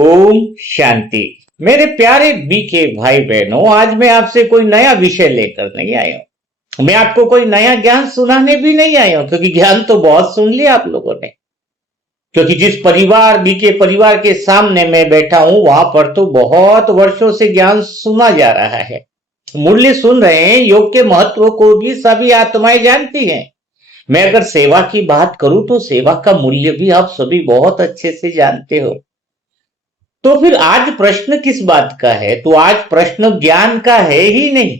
ओम शांति। मेरे प्यारे बीके भाई बहनों, आज मैं आपसे कोई नया विषय लेकर नहीं आया हूं। मैं आपको कोई नया ज्ञान सुनाने भी नहीं आया हूं, क्योंकि ज्ञान तो बहुत सुन लिया आप लोगों ने। क्योंकि जिस परिवार बीके परिवार के सामने मैं बैठा हूं, वहां पर तो बहुत वर्षों से ज्ञान सुना जा रहा है। मुरली सुन रहे हैं। योग के महत्व को भी सभी आत्माएं जानती हैं। मैं अगर सेवा की बात करूं तो सेवा का मूल्य भी आप सभी बहुत अच्छे से जानते हो। तो फिर आज प्रश्न किस बात का है? तो आज प्रश्न ज्ञान का है ही नहीं।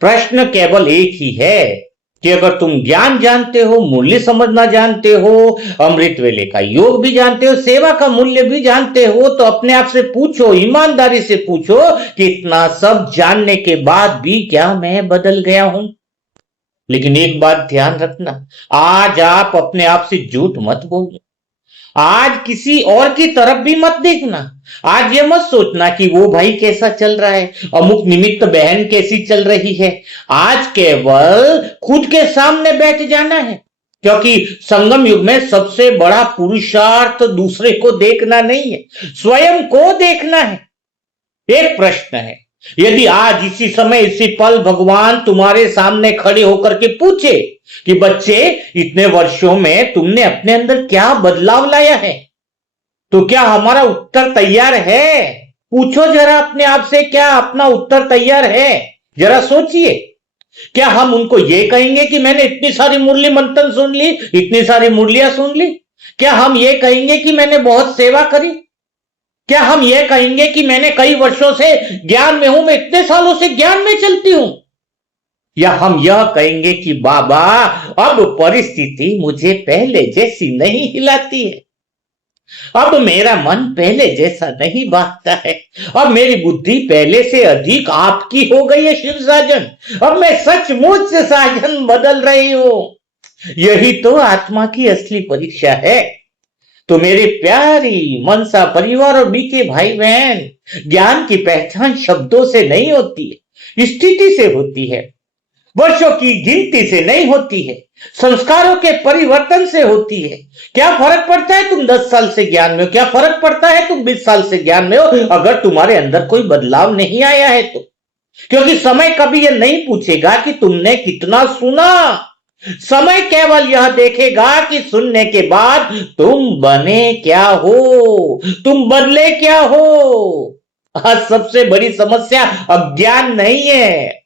प्रश्न केवल एक ही है कि अगर तुम ज्ञान जानते हो, मूल्य समझना जानते हो, अमृत वेले का योग भी जानते हो, सेवा का मूल्य भी जानते हो, तो अपने आप से पूछो, ईमानदारी से पूछो कि इतना सब जानने के बाद भी क्या मैं बदल गया हूं? लेकिन एक बात ध्यान रखना, आज आप अपने आप से झूठ मत बोलना। आज किसी और की तरफ भी मत देखना। आज ये मत सोचना कि वो भाई कैसा चल रहा है, अमुक निमित्त बहन कैसी चल रही है। आज केवल खुद के सामने बैठ जाना है, क्योंकि संगम युग में सबसे बड़ा पुरुषार्थ दूसरे को देखना नहीं है, स्वयं को देखना है। एक प्रश्न है, यदि आज इसी समय इसी पल भगवान तुम्हारे सामने खड़े होकर के पूछे कि बच्चे, इतने वर्षों में तुमने अपने अंदर क्या बदलाव लाया है, तो क्या हमारा उत्तर तैयार है? पूछो जरा अपने आप से, क्या अपना उत्तर तैयार है? जरा सोचिए। क्या हम उनको ये कहेंगे कि मैंने इतनी सारी मुरली मंथन सुन ली, इतनी सारी मुरलियां सुन ली? क्या हम ये कहेंगे कि मैंने बहुत सेवा करी? क्या हम ये कहेंगे कि मैंने कई वर्षों से ज्ञान में हूं, मैं इतने सालों से ज्ञान में चलती हूं? या हम यह कहेंगे कि बाबा, अब परिस्थिति मुझे पहले जैसी नहीं हिलाती है, अब मेरा मन पहले जैसा नहीं भागता है, अब मेरी बुद्धि पहले से अधिक आपकी हो गई है शिव साजन, अब मैं सचमुच साजन बदल रही हूं। यही तो आत्मा की असली परीक्षा है। तो मेरे प्यारी मनसा परिवार और बीके भाई बहन, ज्ञान की पहचान शब्दों से नहीं होती है, स्थिति से होती है, वर्षों की गिनती से नहीं होती है, संस्कारों के परिवर्तन से होती है। क्या फर्क पड़ता है तुम 10 साल से ज्ञान में हो, क्या फर्क पड़ता है तुम 20 साल से ज्ञान में हो, अगर तुम्हारे अंदर कोई बदलाव नहीं आया है तो? क्योंकि समय कभी यह नहीं पूछेगा कि तुमने कितना सुना। समय केवल यह देखेगा कि सुनने के बाद तुम बने क्या हो, तुम बदले क्या हो। आज सबसे बड़ी समस्या अज्ञान नहीं है।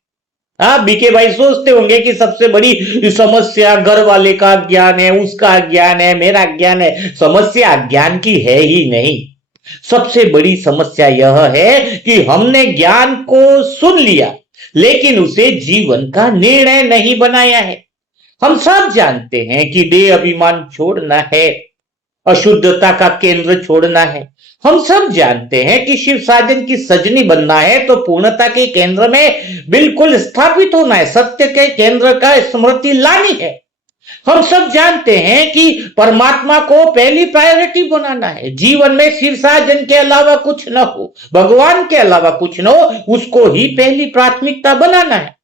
हाँ, बीके भाई सोचते होंगे कि सबसे बड़ी समस्या घर वाले का ज्ञान है, उसका ज्ञान है, मेरा ज्ञान है। समस्या ज्ञान की है ही नहीं। सबसे बड़ी समस्या यह है कि हमने ज्ञान को सुन लिया, लेकिन उसे जीवन का निर्णय नहीं बनाया है। हम सब जानते हैं कि देह अभिमान छोड़ना है, अशुद्धता का केंद्र छोड़ना है। हम सब जानते हैं कि शिव साजन की सजनी बनना है तो पूर्णता के केंद्र में बिल्कुल स्थापित होना है, सत्य के केंद्र का स्मृति लानी है। हम सब जानते हैं कि परमात्मा को पहली प्रायोरिटी बनाना है, जीवन में शिव साजन के अलावा कुछ न हो, भगवान के अलावा कुछ न हो, उसको ही पहली प्राथमिकता बनाना है।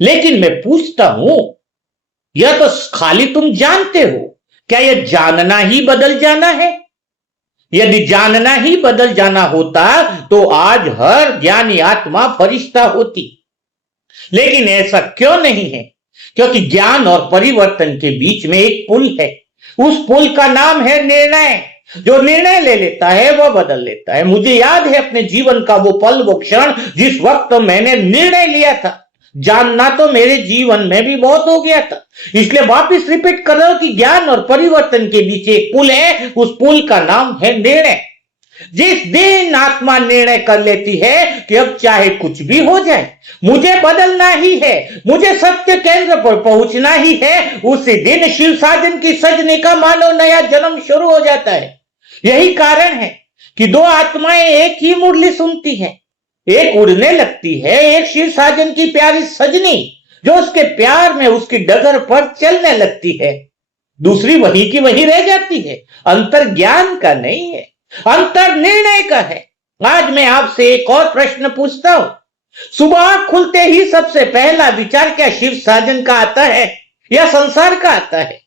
लेकिन मैं पूछता हूं, यह तो खाली तुम जानते हो, क्या यह जानना ही बदल जाना है? यदि जानना ही बदल जाना होता तो आज हर ज्ञानी आत्मा फरिश्ता होती। लेकिन ऐसा क्यों नहीं है? क्योंकि ज्ञान और परिवर्तन के बीच में एक पुल है। उस पुल का नाम है निर्णय। जो निर्णय ले लेता है वह बदल लेता है। मुझे याद है अपने जीवन का वो पल, वो क्षण, जिस वक्त मैंने निर्णय लिया था। जानना तो मेरे जीवन में भी बहुत हो गया था, इसलिए वापस रिपीट कर रहा हूं कि ज्ञान और परिवर्तन के बीच एक पुल है। उस पुल का नाम है निर्णय। जिस दिन आत्मा निर्णय कर लेती है कि अब चाहे कुछ भी हो जाए, मुझे बदलना ही है, मुझे सत्य केंद्र पर पहुंचना ही है, उसी दिन शिव साजन की सजने का मानव नया जन्म शुरू हो जाता है। यही कारण है कि दो आत्माएं एक ही मुरली सुनती हैं। एक उड़ने लगती है, एक शिव साजन की प्यारी सजनी जो उसके प्यार में उसकी डगर पर चलने लगती है। दूसरी वहीं की वहीं रह जाती है। अंतर ज्ञान का नहीं है, अंतर निर्णय का है। आज मैं आपसे एक और प्रश्न पूछता हूं। सुबह खुलते ही सबसे पहला विचार क्या शिव साजन का आता है या संसार का आता है?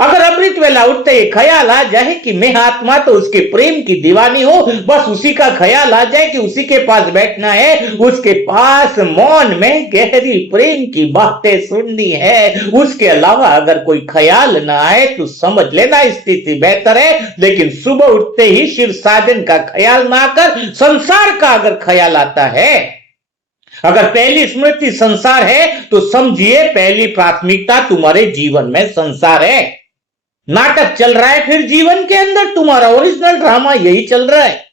अगर अमृत वेला उठते ही ख्याल आ जाए कि मैं आत्मा तो उसके प्रेम की दीवानी हो, बस उसी का ख्याल आ जाए कि उसी के पास बैठना है, उसके पास मौन में गहरी प्रेम की बातें सुननी है, उसके अलावा अगर कोई ख्याल ना आए तो समझ लेना स्थिति बेहतर है। लेकिन सुबह उठते ही शिव साधन का ख्याल ना आकर संसार का अगर ख्याल आता है, अगर पहली स्मृति संसार है तो समझिए पहली प्राथमिकता तुम्हारे जीवन में संसार है। नाटक चल रहा है फिर जीवन के अंदर, तुम्हारा ओरिजिनल ड्रामा यही चल रहा है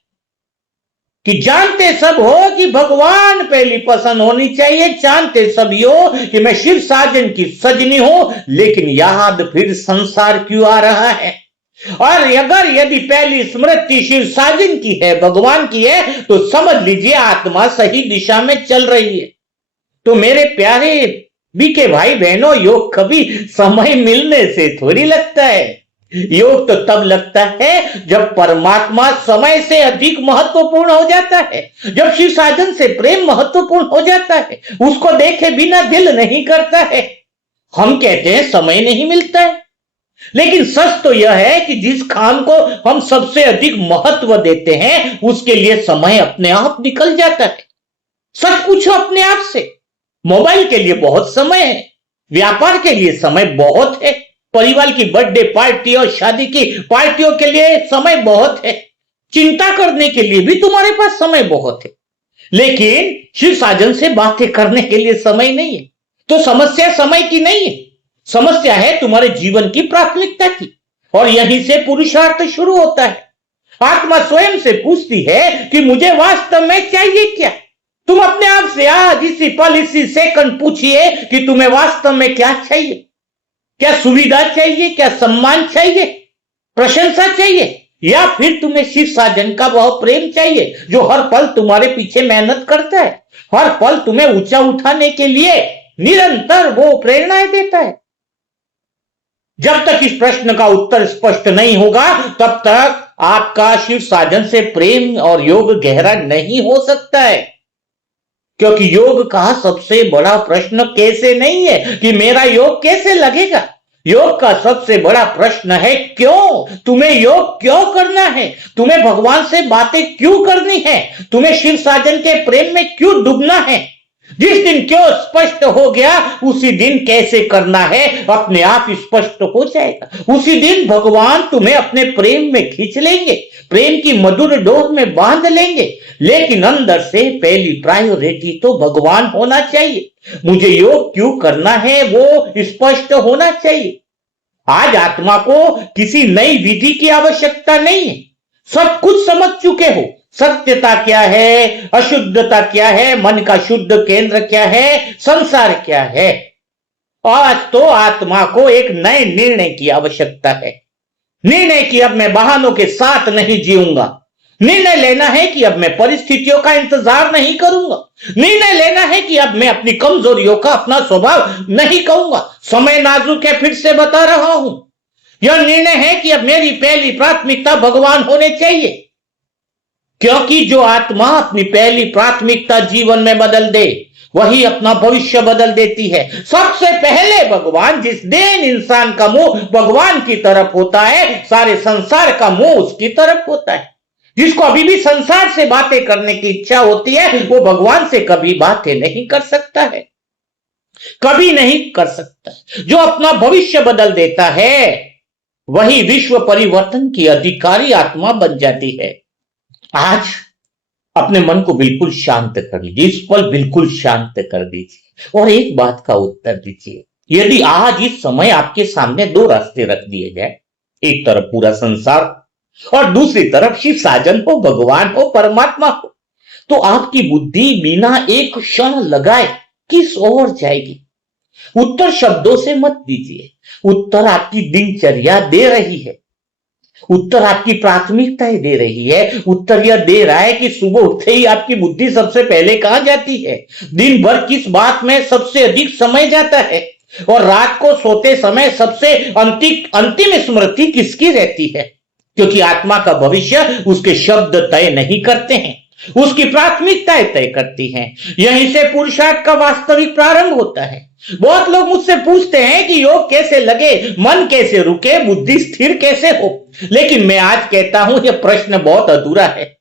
कि जानते सब हो कि भगवान पहली पसंद होनी चाहिए, जानते सभी हो कि मैं शिव साजन की सजनी हूं, लेकिन याद फिर संसार क्यों आ रहा है। और अगर यदि पहली स्मृति शिव साजन की है, भगवान की है, तो समझ लीजिए आत्मा सही दिशा में चल रही है। तो मेरे प्यारे बीके भाई बहनों, योग कभी समय मिलने से थोड़ी लगता है। योग तो तब लगता है जब परमात्मा समय से अधिक महत्वपूर्ण हो जाता है, जब शिव साधन से प्रेम महत्वपूर्ण हो जाता है, उसको देखे बिना दिल नहीं करता है। हम कहते हैं समय नहीं मिलता है, लेकिन सच तो यह है कि जिस काम को हम सबसे अधिक महत्व देते हैं उसके लिए समय अपने आप निकल जाता है। सच पूछो अपने आप से, मोबाइल के लिए बहुत समय है, व्यापार के लिए समय बहुत है, परिवार की बर्थडे पार्टी और शादी की पार्टियों के लिए समय बहुत है, चिंता करने के लिए भी तुम्हारे पास समय बहुत है, लेकिन शिव साजन से बातें करने के लिए समय नहीं है। तो समस्या समय की नहीं है, समस्या है तुम्हारे जीवन की प्राथमिकता की। और यहीं से पुरुषार्थ शुरू होता है। आत्मा स्वयं से पूछती है कि मुझे वास्तव में चाहिए क्या। तुम अपने आप से आज इसी पल इसी सेकंड पूछिए कि तुम्हें वास्तव में क्या चाहिए। क्या सुविधा चाहिए, क्या सम्मान चाहिए, प्रशंसा चाहिए, या फिर तुम्हें शिव साजन का वह प्रेम चाहिए जो हर पल तुम्हारे पीछे मेहनत करता है, हर पल तुम्हें ऊंचा उठाने के लिए निरंतर वो प्रेरणाएं देता है। जब तक इस प्रश्न का उत्तर स्पष्ट नहीं होगा तब तक आपका शिव साजन से प्रेम और योग गहरा नहीं हो सकता है। क्योंकि योग का सबसे बड़ा प्रश्न कैसे नहीं है कि मेरा योग कैसे लगेगा। योग का सबसे बड़ा प्रश्न है क्यों। तुम्हें योग क्यों करना है, तुम्हें भगवान से बातें क्यों करनी है, तुम्हें शिव साजन के प्रेम में क्यों डूबना है। जिस दिन क्यों स्पष्ट हो गया उसी दिन कैसे करना है अपने आप स्पष्ट हो जाएगा। उसी दिन भगवान तुम्हें अपने प्रेम में खींच लेंगे, प्रेम की मधुर डोर में बांध लेंगे। लेकिन अंदर से पहली प्रायोरिटी तो भगवान होना चाहिए। मुझे योग क्यों करना है वो स्पष्ट होना चाहिए। आज आत्मा को किसी नई विधि की आवश्यकता नहीं है, सब कुछ समझ चुके हो। सत्यता क्या है, अशुद्धता क्या है, मन का शुद्ध केंद्र क्या है, संसार क्या है। आज तो आत्मा को एक नए निर्णय की आवश्यकता है। निर्णय कि अब मैं बहानों के साथ नहीं जीऊंगा। निर्णय लेना है कि अब मैं परिस्थितियों का इंतजार नहीं करूंगा। निर्णय लेना है कि अब मैं अपनी कमजोरियों का अपना स्वभाव नहीं कहूंगा। समय नाजुक है, फिर से बता रहा हूं। यह निर्णय है कि अब मेरी पहली प्राथमिकता भगवान होने चाहिए। क्योंकि जो आत्मा अपनी पहली प्राथमिकता जीवन में बदल दे वही अपना भविष्य बदल देती है। सबसे पहले भगवान, जिस दिन इंसान का मुंह भगवान की तरफ होता है सारे संसार का मुंह उसकी तरफ होता है। जिसको अभी भी संसार से बातें करने की इच्छा होती है वो भगवान से कभी बातें नहीं कर सकता है, कभी नहीं कर सकता। जो अपना भविष्य बदल देता है वही विश्व परिवर्तन की अधिकारी आत्मा बन जाती है। आज अपने मन को बिल्कुल शांत कर लीजिए, इस पल बिल्कुल शांत कर दीजिए और एक बात का उत्तर दीजिए। यदि आज इस समय आपके सामने दो रास्ते रख दिए जाए, एक तरफ पूरा संसार और दूसरी तरफ शिव साजन हो, भगवान हो, परमात्मा हो, तो आपकी बुद्धि बिना एक क्षण लगाए किस ओर जाएगी। उत्तर शब्दों से मत दीजिए, उत्तर आपकी दिनचर्या दे रही है, उत्तर आपकी प्राथमिकताएं दे रही है। उत्तर यह दे रहा है कि सुबह उठते ही आपकी बुद्धि सबसे पहले कहां जाती है, दिन भर किस बात में सबसे अधिक समय जाता है और रात को सोते समय सबसे अंतिम स्मृति किसकी रहती है। क्योंकि आत्मा का भविष्य उसके शब्द तय नहीं करते हैं, उसकी प्राथमिकताएं तय करती हैं। यहीं से पुरुषार्थ का वास्तविक प्रारंभ होता है। बहुत लोग मुझसे पूछते हैं कि योग कैसे लगे, मन कैसे रुके, बुद्धि स्थिर कैसे हो। लेकिन मैं आज कहता हूं यह प्रश्न बहुत अधूरा है।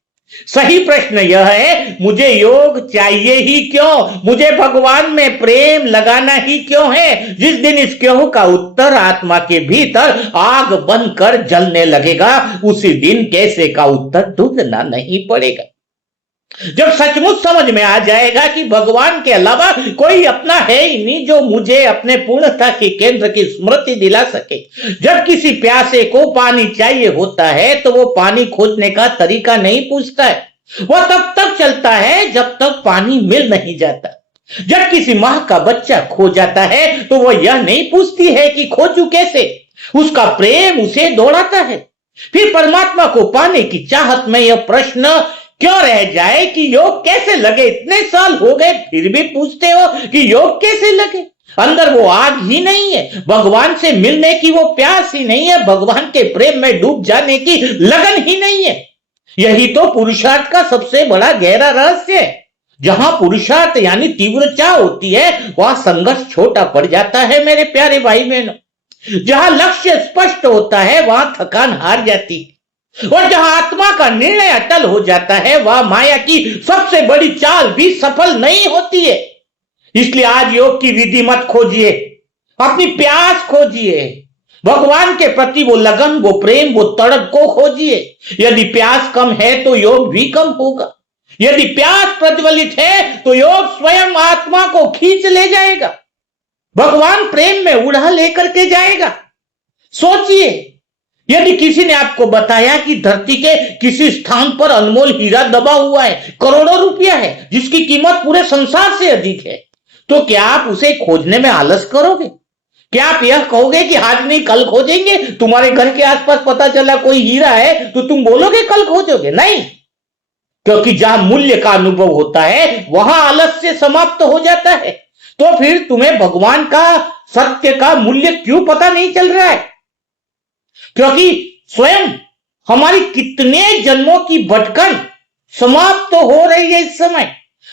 सही प्रश्न यह है, मुझे योग चाहिए ही क्यों, मुझे भगवान में प्रेम लगाना ही क्यों है। जिस दिन इस क्यों का उत्तर आत्मा के भीतर आग बनकर जलने लगेगा, उसी दिन कैसे का उत्तर ढूंढना नहीं पड़ेगा। जब सचमुच समझ में आ जाएगा कि भगवान के अलावा कोई अपना है ही नहीं जो मुझे अपने पूर्णता के केंद्र की स्मृति दिला सके। जब किसी प्यासे को पानी चाहिए होता है तो वो पानी खोजने का तरीका नहीं पूछता है, वह तब तक चलता है जब तक पानी मिल नहीं जाता। जब किसी मां का बच्चा खो जाता है तो वह यह नहीं पूछती है कि खोजूं कैसे, उसका प्रेम उसे दौड़ाता है। फिर परमात्मा को पाने की चाहत में यह प्रश्न क्यों रह जाए कि योग कैसे लगे। इतने साल हो गए फिर भी पूछते हो कि योग कैसे लगे। अंदर वो आग ही नहीं है, भगवान से मिलने की वो प्यास ही नहीं है, भगवान के प्रेम में डूब जाने की लगन ही नहीं है। यही तो पुरुषार्थ का सबसे बड़ा गहरा रहस्य है। जहां पुरुषार्थ यानी तीव्र चाह होती है वहां संघर्ष छोटा पड़ जाता है मेरे प्यारे भाई बहनों। जहां लक्ष्य स्पष्ट होता है वहां थकान हार जाती है, और जहां आत्मा का निर्णय अटल हो जाता है वह माया की सबसे बड़ी चाल भी सफल नहीं होती है। इसलिए आज योग की विधि मत खोजिए, अपनी प्यास खोजिए, भगवान के प्रति वो लगन, वो प्रेम, वो तड़प को खोजिए। यदि प्यास कम है तो योग भी कम होगा। यदि प्यास प्रज्वलित है तो योग स्वयं आत्मा को खींच ले जाएगा, भगवान प्रेम में उड़ा लेकर के जाएगा। सोचिए, यदि किसी ने आपको बताया कि धरती के किसी स्थान पर अनमोल हीरा दबा हुआ है, करोड़ों रुपया है, जिसकी कीमत पूरे संसार से अधिक है, तो क्या आप उसे खोजने में आलस करोगे? क्या आप यह कहोगे कि आज नहीं कल खोजेंगे? तुम्हारे घर के आसपास पता चला कोई हीरा है तो तुम बोलोगे कल खोजोगे? नहीं, क्योंकि जहां मूल्य का अनुभव होता है वहां आलस्य समाप्त हो जाता है। तो फिर तुम्हें भगवान का, सत्य का मूल्य क्यों पता नहीं चल रहा है? क्योंकि स्वयं हमारी कितने जन्मों की भटकन समाप्त तो हो रही है इस समय।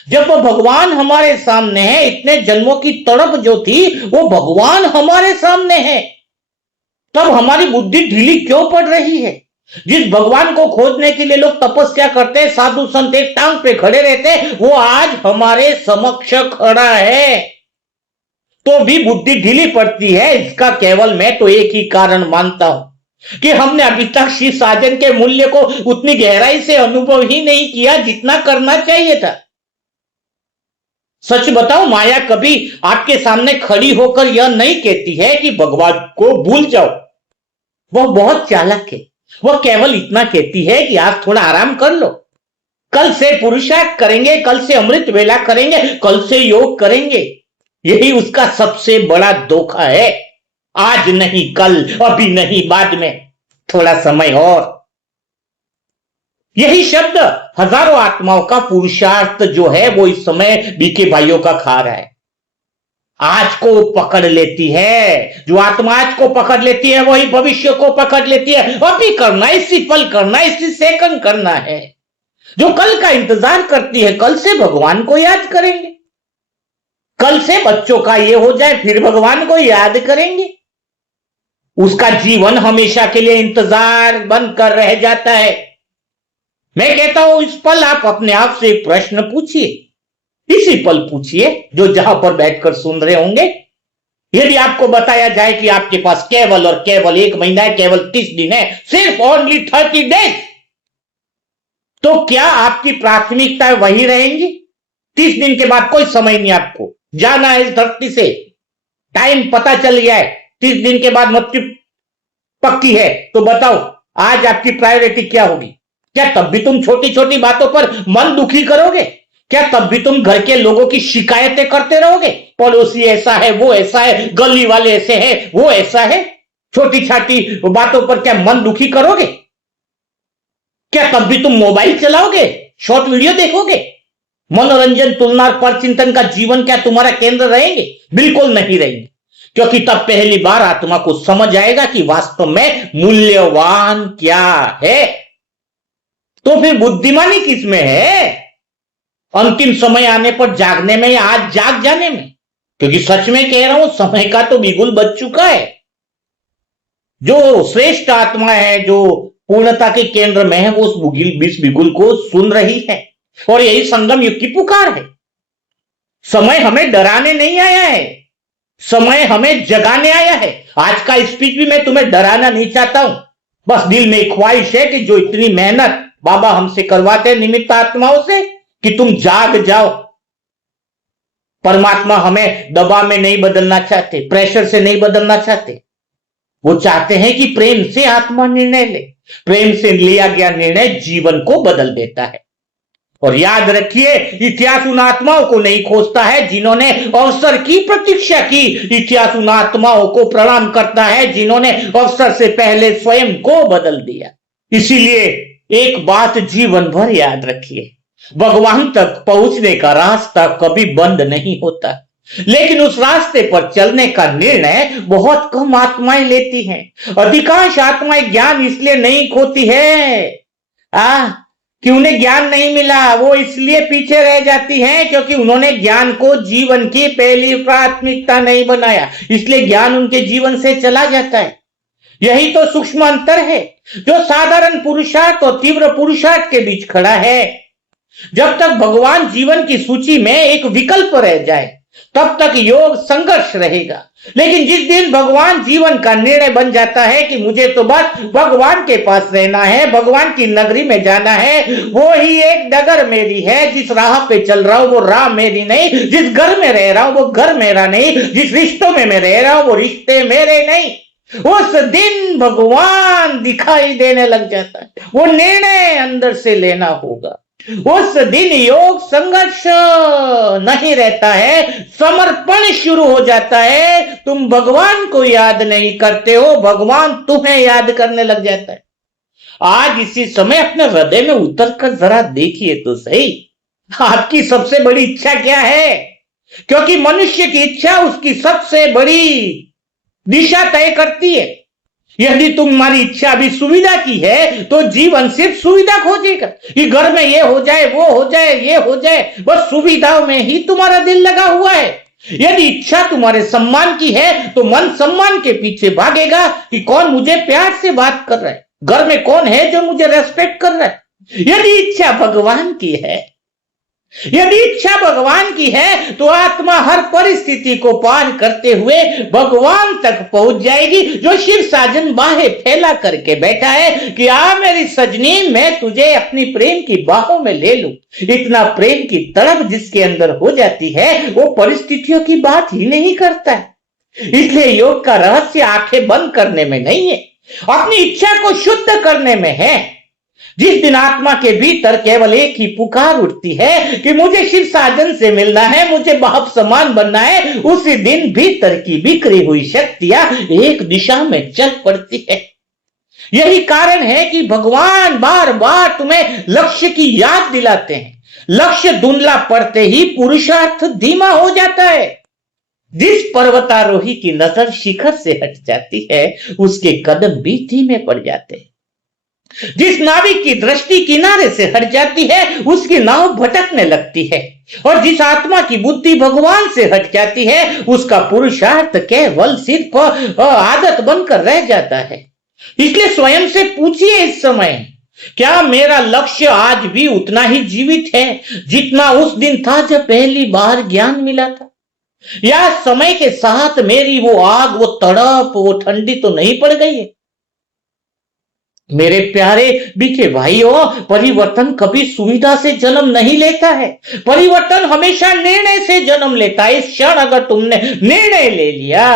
जब वो भगवान हमारे सामने है, इतने जन्मों की तड़प जो थी वो भगवान हमारे सामने है, तब हमारी बुद्धि ढीली क्यों पड़ रही है? जिस भगवान को खोजने के लिए लोग तपस्या करते, साधु संत एक टांग पे खड़े रहते, वो आज हमारे समक्ष खड़ा है, तो भी बुद्धि ढीली पड़ती है। इसका केवल मैं तो एक ही कारण मानता हूं कि हमने अभी तक श्री साजन के मूल्य को उतनी गहराई से अनुभव ही नहीं किया जितना करना चाहिए था। सच बताओ, माया कभी आपके सामने खड़ी होकर यह नहीं कहती है कि भगवान को भूल जाओ। वह बहुत चालाक है, वह केवल इतना कहती है कि आज थोड़ा आराम कर लो, कल से पुरुषार्थ करेंगे, कल से अमृत वेला करेंगे, कल से योग करेंगे। यही उसका सबसे बड़ा धोखा है। आज नहीं कल, अभी नहीं बाद में, थोड़ा समय और। यही शब्द हजारों आत्माओं का पुरुषार्थ जो है वो इस समय बीके भाइयों का खा रहा है। आज को पकड़ लेती है, जो आत्मा आज को पकड़ लेती है वही भविष्य को पकड़ लेती है। अभी करना, इसी पल करना, इसी सेकंड करना है। जो कल का इंतजार करती है, कल से भगवान को याद करेंगे, कल से बच्चों का ये हो जाए फिर भगवान को याद करेंगे, उसका जीवन हमेशा के लिए इंतजार बनकर रह जाता है। मैं कहता हूं इस पल आप अपने आप से एक प्रश्न पूछिए, इसी पल पूछिए जो जहां पर बैठकर सुन रहे होंगे। यदि आपको बताया जाए कि आपके पास केवल और केवल 1 महीना है, केवल 30 दिन है, सिर्फ ओनली 30 डेज, तो क्या आपकी प्राथमिकताएं वही रहेंगी? 30 दिन के बाद कोई समय नहीं, आपको जाना है इस धरती से, टाइम पता चल गया है, 30 दिन के बाद मृत्यु पक्की है। तो बताओ आज आपकी प्रायोरिटी क्या होगी? क्या तब भी तुम छोटी छोटी बातों पर मन दुखी करोगे? क्या तब भी तुम घर के लोगों की शिकायतें करते रहोगे? पड़ोसी ऐसा है, वो ऐसा है, गली वाले ऐसे हैं, वो ऐसा है। छोटी छोटी बातों पर क्या मन दुखी करोगे? क्या तब भी तुम मोबाइल चलाओगे, शॉर्ट वीडियो देखोगे? मनोरंजन, तुलना, पर चिंतन का जीवन क्या तुम्हारा केंद्र रहेंगे? बिल्कुल नहीं रहेंगे, क्योंकि तब पहली बार आत्मा को समझ आएगा कि वास्तव में मूल्यवान क्या है। तो फिर बुद्धिमानी किसमें है? अंतिम समय आने पर जागने में या आज जाग जाने में? क्योंकि सच में कह रहा हूं, समय का तो बिगुल बज चुका है। जो श्रेष्ठ आत्मा है, जो पूर्णता के केंद्र में है, वो इस बिगुल को सुन रही है। और यही संगम युग की पुकार है। समय हमें डराने नहीं आया है, समय हमें जगाने आया है। आज का स्पीच भी मैं तुम्हें डराना नहीं चाहता हूं, बस दिल में ख्वाहिश है कि जो इतनी मेहनत बाबा हमसे करवाते हैं निमित्त आत्माओं से, कि तुम जाग जाओ। परमात्मा हमें दबाव में नहीं बदलना चाहते, प्रेशर से नहीं बदलना चाहते। वो चाहते हैं कि प्रेम से आत्मा निर्णय ले। प्रेम से लिया गया निर्णय जीवन को बदल देता है। और याद रखिए, इतिहास उन आत्माओं को नहीं खोजता है जिन्होंने अवसर की प्रतीक्षा की। इतिहास उन आत्माओं को प्रणाम करता है जिन्होंने अवसर से पहले स्वयं को बदल दिया। इसीलिए एक बात जीवन भर याद रखिए, भगवान तक पहुंचने का रास्ता कभी बंद नहीं होता, लेकिन उस रास्ते पर चलने का निर्णय बहुत कम आत्माएं लेती हैं। अधिकांश आत्माएं ज्ञान इसलिए नहीं खोती है कि उन्हें ज्ञान नहीं मिला, वो इसलिए पीछे रह जाती हैं क्योंकि उन्होंने ज्ञान को जीवन की पहली प्राथमिकता नहीं बनाया, इसलिए ज्ञान उनके जीवन से चला जाता है। यही तो सूक्ष्म अंतर है जो साधारण पुरुषार्थ और तीव्र पुरुषार्थ के बीच खड़ा है। जब तक भगवान जीवन की सूची में एक विकल्प रह जाए तब तक योग संघर्ष रहेगा, लेकिन जिस दिन भगवान जीवन का निर्णय बन जाता है कि मुझे तो बस भगवान के पास रहना है, भगवान की नगरी में जाना है, वो ही एक डगर मेरी है। जिस राह पे चल रहा हूं वो राह मेरी नहीं, जिस घर में रह रहा हूं वो घर मेरा नहीं, जिस रिश्तों में मैं रह रहा हूं वो रिश्ते मेरे नहीं, उस दिन भगवान दिखाई देने लग जाता है। वो निर्णय अंदर से लेना होगा। उस दिन योग संघर्ष नहीं रहता है, समर्पण शुरू हो जाता है। तुम भगवान को याद नहीं करते हो, भगवान तुम्हें याद करने लग जाता है। आज इसी समय अपने हृदय में उतर कर जरा देखिए तो सही, आपकी सबसे बड़ी इच्छा क्या है? क्योंकि मनुष्य की इच्छा उसकी सबसे बड़ी दिशा तय करती है। यदि तुम्हारी इच्छा अभी सुविधा की है तो जीवन सिर्फ सुविधा खोजेगा कि घर में ये हो जाए, वो हो जाए, ये हो जाए, बस सुविधाओं में ही तुम्हारा दिल लगा हुआ है। यदि इच्छा तुम्हारे सम्मान की है तो मन सम्मान के पीछे भागेगा कि कौन मुझे प्यार से बात कर रहा है, घर में कौन है जो मुझे रेस्पेक्ट कर रहा है। यदि इच्छा भगवान की है, यदि इच्छा भगवान की है तो आत्मा हर परिस्थिति को पार करते हुए भगवान तक पहुंच जाएगी, जो शिव साजन बाहें फैला करके बैठा है कि आ मेरी सजनी, मैं तुझे अपनी प्रेम की बाहों में ले लूं। इतना प्रेम की तड़प जिसके अंदर हो जाती है वो परिस्थितियों की बात ही नहीं करता है। इसलिए योग का रहस्य आंखें बंद करने में नहीं है, अपनी इच्छा को शुद्ध करने में है। जिस दिन आत्मा के भीतर केवल एक ही पुकार उठती है कि मुझे शिव साजन से मिलना है, मुझे बाप समान बनना है, उसी दिन भीतर की बिखरी हुई शक्तियां एक दिशा में चल पड़ती है। यही कारण है कि भगवान बार बार तुम्हें लक्ष्य की याद दिलाते हैं। लक्ष्य धुंधला पड़ते ही पुरुषार्थ धीमा हो जाता है। जिस पर्वतारोही की नजर शिखर से हट जाती है उसके कदम भी धीमे पड़ जाते हैं। जिस नाविक की दृष्टि किनारे से हट जाती है उसकी नाव भटकने लगती है, और जिस आत्मा की बुद्धि भगवान से हट जाती है उसका पुरुषार्थ केवल सिर्फ आदत बनकर रह जाता है। इसलिए स्वयं से पूछिए इस समय, क्या मेरा लक्ष्य आज भी उतना ही जीवित है जितना उस दिन था जब पहली बार ज्ञान मिला था? या समय के साथ मेरी वो आग, वो तड़प, वो ठंडी तो नहीं पड़ गई है? मेरे प्यारे बीके भाइयों, परिवर्तन कभी सुविधा से जन्म नहीं लेता है, परिवर्तन हमेशा निर्णय से जन्म लेता है। इस क्षण अगर तुमने निर्णय ले लिया,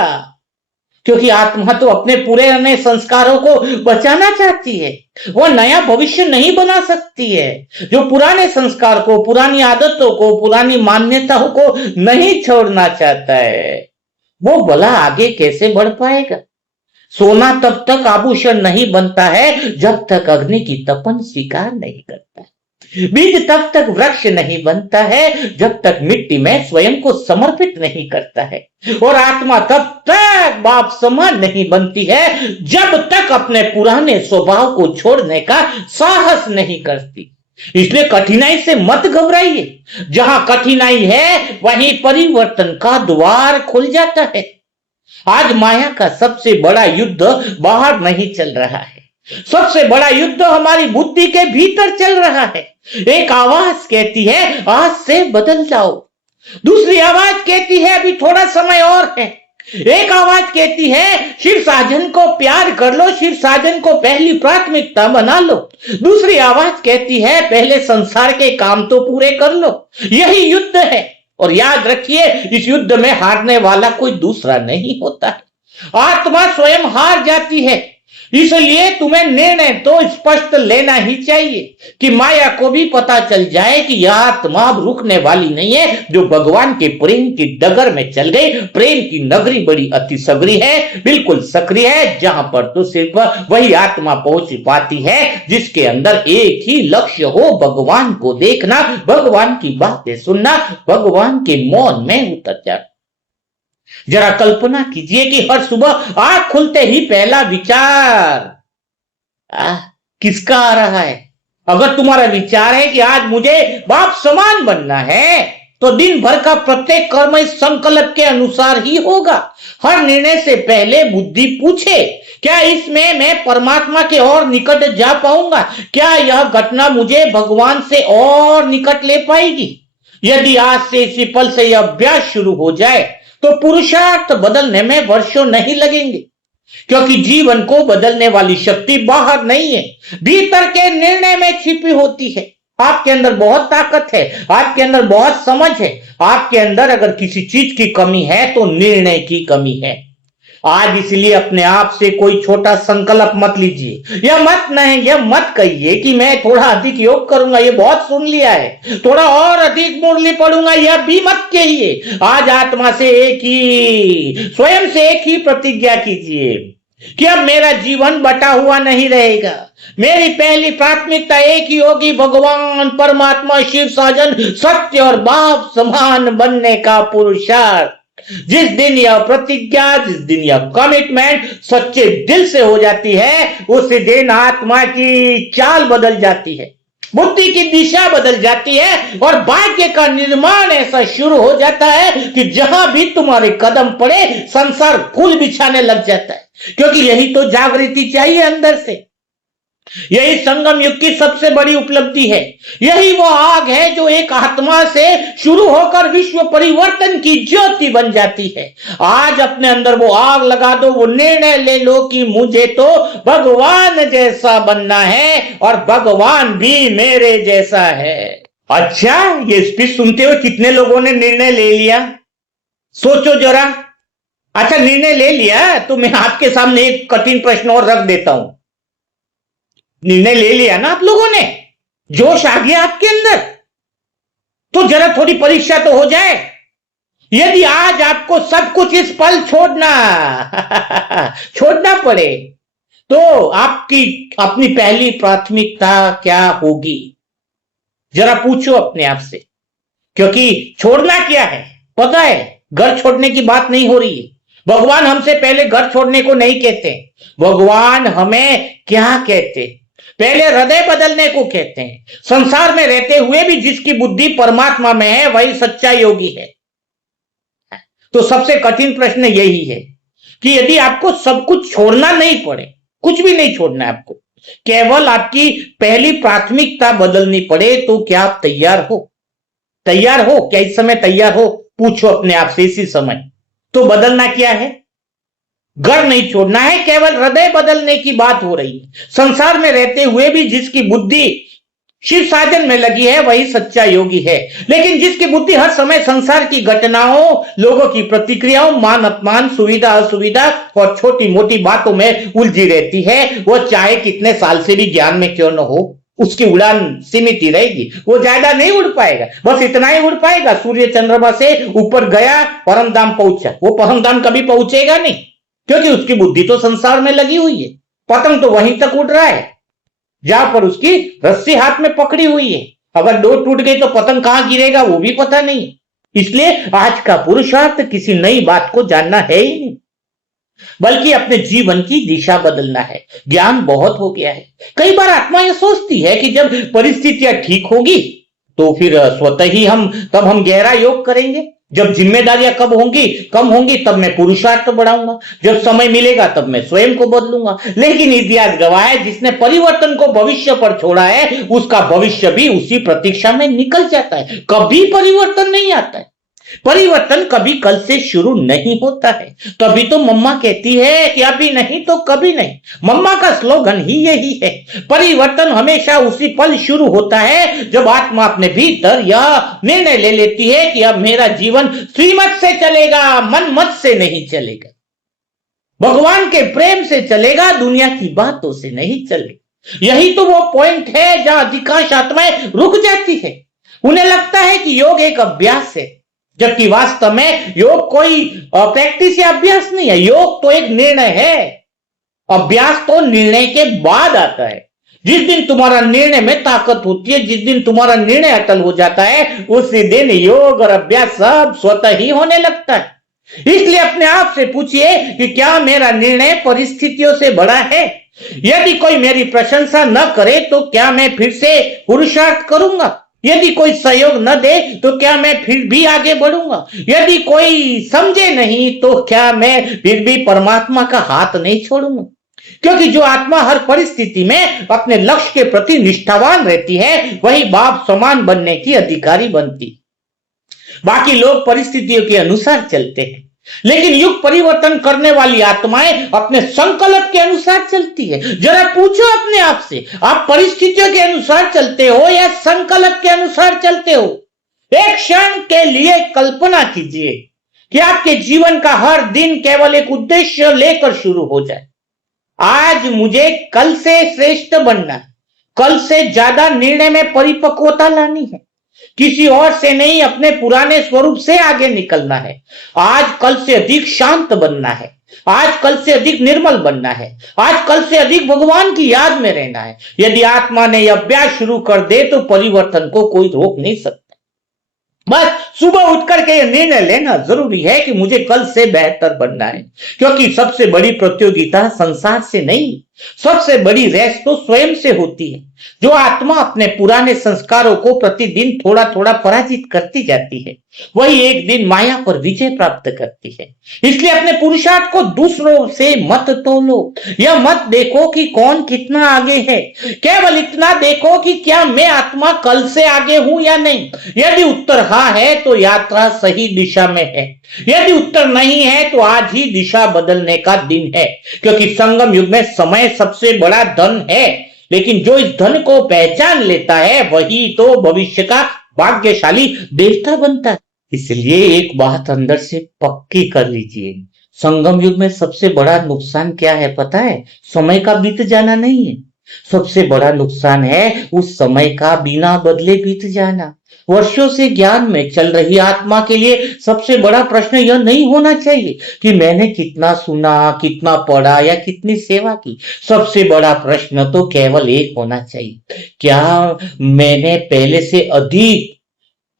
क्योंकि आत्मा तो अपने पुराने संस्कारों को बचाना चाहती है, वो नया भविष्य नहीं बना सकती है। जो पुराने संस्कार को, पुरानी आदतों को, पुरानी मान्यताओं को नहीं छोड़ना चाहता है, वो भला आगे कैसे बढ़ पाएगा? सोना तब तक आभूषण नहीं बनता है जब तक अग्नि की तपन स्वीकार नहीं करता है। बीज तब तक वृक्ष नहीं बनता है जब तक मिट्टी में स्वयं को समर्पित नहीं करता है। और आत्मा तब तक बाप समान नहीं बनती है जब तक अपने पुराने स्वभाव को छोड़ने का साहस नहीं करती। इसलिए कठिनाई से मत घबराइए। जहां कठिनाई है वहीं परिवर्तन का द्वार खुल जाता है। आज माया का सबसे बड़ा युद्ध बाहर नहीं चल रहा है, सबसे बड़ा युद्ध हमारी बुद्धि के भीतर चल रहा है। एक आवाज कहती है आज से बदल जाओ, दूसरी आवाज कहती है अभी थोड़ा समय और है। एक आवाज कहती है शिव साजन को प्यार कर लो, शिव साजन को पहली प्राथमिकता बना लो। दूसरी आवाज कहती है पहले संसार के काम तो पूरे कर लो। यही युद्ध है, और याद रखिए इस युद्ध में हारने वाला कोई दूसरा नहीं होता है। आत्मा स्वयं हार जाती है। इसलिए तुम्हें निर्णय तो स्पष्ट लेना ही चाहिए कि माया को भी पता चल जाए कि यह आत्मा अब रुकने वाली नहीं है, जो भगवान के प्रेम की डगर में चल गई। प्रेम की नगरी बड़ी अति सगरी है, बिल्कुल सक्रिय है, जहां पर तो सिर्फ वही आत्मा पहुंच पाती है जिसके अंदर एक ही लक्ष्य हो, भगवान को देखना, भगवान की बातें सुनना, भगवान के मौन में उतर जाना। जरा कल्पना कीजिए कि हर सुबह आंख खुलते ही पहला विचार किसका आ रहा है। अगर तुम्हारा विचार है कि आज मुझे बाप समान बनना है, तो दिन भर का प्रत्येक कर्म इस संकल्प के अनुसार ही होगा। हर निर्णय से पहले बुद्धि पूछे क्या इसमें मैं परमात्मा के और निकट जा पाऊंगा, क्या यह घटना मुझे भगवान से और निकट ले पाएगी। यदि आज से इसी पल से यह अभ्यास शुरू हो जाए तो पुरुषार्थ बदलने में वर्षों नहीं लगेंगे, क्योंकि जीवन को बदलने वाली शक्ति बाहर नहीं है, भीतर के निर्णय में छिपी होती है। आपके अंदर बहुत ताकत है, आपके अंदर बहुत समझ है। आपके अंदर अगर किसी चीज की कमी है तो निर्णय की कमी है। आज इसलिए अपने आप से कोई छोटा संकल्प मत लीजिए। यह मत कहिए कि मैं थोड़ा अधिक योग करूंगा, ये बहुत सुन लिया है, थोड़ा और अधिक मुरली पढ़ूंगा, यह भी मत कहिए। आज आत्मा से एक ही, स्वयं से एक ही प्रतिज्ञा कीजिए कि अब मेरा जीवन बटा हुआ नहीं रहेगा। मेरी पहली प्राथमिकता एक ही होगी, भगवान, परमात्मा, शिव साजन, सत्य और बाप समान बनने का पुरुषार्थ। जिस दिन यह प्रतिज्ञा, जिस दिन यह कमिटमेंट सच्चे दिल से हो जाती है, उस दिन आत्मा की चाल बदल जाती है, बुद्धि की दिशा बदल जाती है, और भाग्य का निर्माण ऐसा शुरू हो जाता है कि जहां भी तुम्हारे कदम पड़े संसार फूल बिछाने लग जाता है। क्योंकि यही तो जागृति चाहिए अंदर से। यही संगम युग की सबसे बड़ी उपलब्धि है। यही वो आग है जो एक आत्मा से शुरू होकर विश्व परिवर्तन की ज्योति बन जाती है। आज अपने अंदर वो आग लगा दो, वो निर्णय ले लो कि मुझे तो भगवान जैसा बनना है और भगवान भी मेरे जैसा है। अच्छा, ये स्पीच सुनते हुए कितने लोगों ने निर्णय ले लिया, सोचो जरा। अच्छा, निर्णय ले लिया तो मैं आपके सामने एक कठिन प्रश्न और रख देता हूं। निर्णय ले लिया ना आप लोगों ने, जोश आ गया आपके अंदर, तो जरा थोड़ी परीक्षा तो हो जाए। यदि आज आपको सब कुछ इस पल छोड़ना पड़े, तो आपकी अपनी पहली प्राथमिकता क्या होगी, जरा पूछो अपने आप से। क्योंकि छोड़ना क्या है पता है, घर छोड़ने की बात नहीं हो रही है। भगवान हमसे पहले घर छोड़ने को नहीं कहते। भगवान हमें क्या कहते, पहले हृदय बदलने को कहते हैं। संसार में रहते हुए भी जिसकी बुद्धि परमात्मा में है वही सच्चा योगी है। तो सबसे कठिन प्रश्न यही है कि यदि आपको सब कुछ छोड़ना नहीं पड़े, कुछ भी नहीं छोड़ना है आपको, केवल आपकी पहली प्राथमिकता बदलनी पड़े, तो क्या आप तैयार हो? तैयार हो क्या? इस समय तैयार हो? पूछो अपने आप से इसी समय। तो बदलना क्या है? घर नहीं छोड़ना है, केवल हृदय बदलने की बात हो रही है। संसार में रहते हुए भी जिसकी बुद्धि शिव साधन में लगी है वही सच्चा योगी है। लेकिन जिसकी बुद्धि हर समय संसार की घटनाओं, लोगों की प्रतिक्रियाओं, मान अपमान, सुविधा असुविधा और छोटी मोटी बातों में उलझी रहती है, वो चाहे कितने साल से भी ज्ञान में क्यों न हो, उसकी उड़ान सीमित ही रहेगी। वो ज्यादा नहीं उड़ पाएगा, बस इतना ही उड़ पाएगा, सूर्य चंद्रमा से ऊपर गया, परम धाम पहुंचा। वो परम धाम कभी पहुंचेगा नहीं, क्योंकि उसकी बुद्धि तो संसार में लगी हुई है। पतंग तो वहीं तक उड़ रहा है जहां पर उसकी रस्सी हाथ में पकड़ी हुई है। अगर डोर टूट गई तो पतंग कहां गिरेगा वो भी पता नहीं। इसलिए आज का पुरुषार्थ किसी नई बात को जानना है ही नहीं। बल्कि अपने जीवन की दिशा बदलना है। ज्ञान बहुत हो गया है। कई बार आत्मा यह सोचती है कि जब परिस्थितियां ठीक होगी तो फिर स्वतः ही हम गहरा योग करेंगे। जब जिम्मेदारियां कम होंगी तब मैं पुरुषार्थ बढ़ाऊंगा। जब समय मिलेगा तब मैं स्वयं को बदलूंगा। लेकिन इतिहास गवाह है, जिसने परिवर्तन को भविष्य पर छोड़ा है उसका भविष्य भी उसी प्रतीक्षा में निकल जाता है। कभी परिवर्तन नहीं आता है। परिवर्तन कभी कल से शुरू नहीं होता है। तभी तो मम्मा कहती है कि अभी नहीं तो कभी नहीं। मम्मा का स्लोगन ही यही है। परिवर्तन हमेशा उसी पल शुरू होता है जब आत्मा अपने भीतर यह निर्णय ले लेती है कि अब मेरा जीवन श्रीमत से चलेगा, मन मत से नहीं चलेगा। भगवान के प्रेम से चलेगा, दुनिया की बातों से नहीं चलेगा। यही तो वो पॉइंट है जहां अधिकांश आत्माएं रुक जाती है। उन्हें लगता है कि योग एक अभ्यास है, जबकि वास्तव में योग कोई प्रैक्टिस या अभ्यास नहीं है। योग तो एक निर्णय है। अभ्यास तो निर्णय के बाद आता है। जिस दिन तुम्हारा निर्णय में ताकत होती है, जिस दिन तुम्हारा निर्णय अटल हो जाता है, उसी दिन योग और अभ्यास सब स्वतः ही होने लगता है। इसलिए अपने आप से पूछिए कि क्या मेरा निर्णय परिस्थितियों से बड़ा है? यदि कोई मेरी प्रशंसा न करे तो क्या मैं फिर से पुरुषार्थ करूंगा? यदि कोई सहयोग न दे तो क्या मैं फिर भी आगे बढ़ूंगा? यदि कोई समझे नहीं तो क्या मैं फिर भी परमात्मा का हाथ नहीं छोड़ूंगा? क्योंकि जो आत्मा हर परिस्थिति में अपने लक्ष्य के प्रति निष्ठावान रहती है, वही बाप समान बनने की अधिकारी बनती। बाकी लोग परिस्थितियों के अनुसार चलते हैं, लेकिन युग परिवर्तन करने वाली आत्माएं अपने संकल्प के अनुसार चलती है। जरा पूछो अपने आप से, आप परिस्थितियों के अनुसार चलते हो या संकल्प के अनुसार चलते हो? एक क्षण के लिए कल्पना कीजिए कि आपके जीवन का हर दिन केवल एक उद्देश्य लेकर शुरू हो जाए। आज मुझे कल से श्रेष्ठ बनना है, कल से ज्यादा निर्णय में परिपक्वता लानी है, किसी और से नहीं अपने पुराने स्वरूप से आगे निकलना है। आज कल से अधिक शांत बनना है, आज कल से अधिक निर्मल बनना है, आज कल से अधिक भगवान की याद में रहना है। यदि आत्मा ने यह अभ्यास शुरू कर दे तो परिवर्तन को कोई रोक नहीं सकता। बस सुबह उठकर के यह निर्णय लेना जरूरी है कि मुझे कल से बेहतर बनना है, क्योंकि सबसे बड़ी प्रतियोगिता संसार से नहीं, सबसे बड़ी रेस तो स्वयं से होती है। जो आत्मा अपने पुराने संस्कारों को प्रतिदिन थोड़ा थोड़ा पराजित करती जाती है, वही एक दिन माया पर विजय प्राप्त करती है। इसलिए अपने पुरुषार्थ को दूसरों से मत तोलो। यह मत देखो कि कौन कितना आगे है, केवल इतना देखो कि क्या मैं आत्मा कल से आगे हूं या नहीं। यदि उत्तर हाँ है तो यात्रा सही दिशा में है, यदि उत्तर नहीं है तो आज ही दिशा बदलने का दिन है। क्योंकि संगम युग में समय सबसे बड़ा धन है, लेकिन जो इस धन को पहचान लेता है वही तो भविष्य का भाग्यशाली देवता बनता है। इसलिए एक बात अंदर से पक्की कर लीजिए, संगम युग में सबसे बड़ा नुकसान क्या है पता है? समय का बीत जाना नहीं है, सबसे बड़ा नुकसान है उस समय का बिना बदले बीत जाना। वर्षों से ज्ञान में चल रही आत्मा के लिए सबसे बड़ा प्रश्न यह नहीं होना चाहिए कि मैंने कितना सुना, कितना पढ़ा या कितनी सेवा की। सबसे बड़ा प्रश्न तो केवल एक होना चाहिए, क्या मैंने पहले से अधिक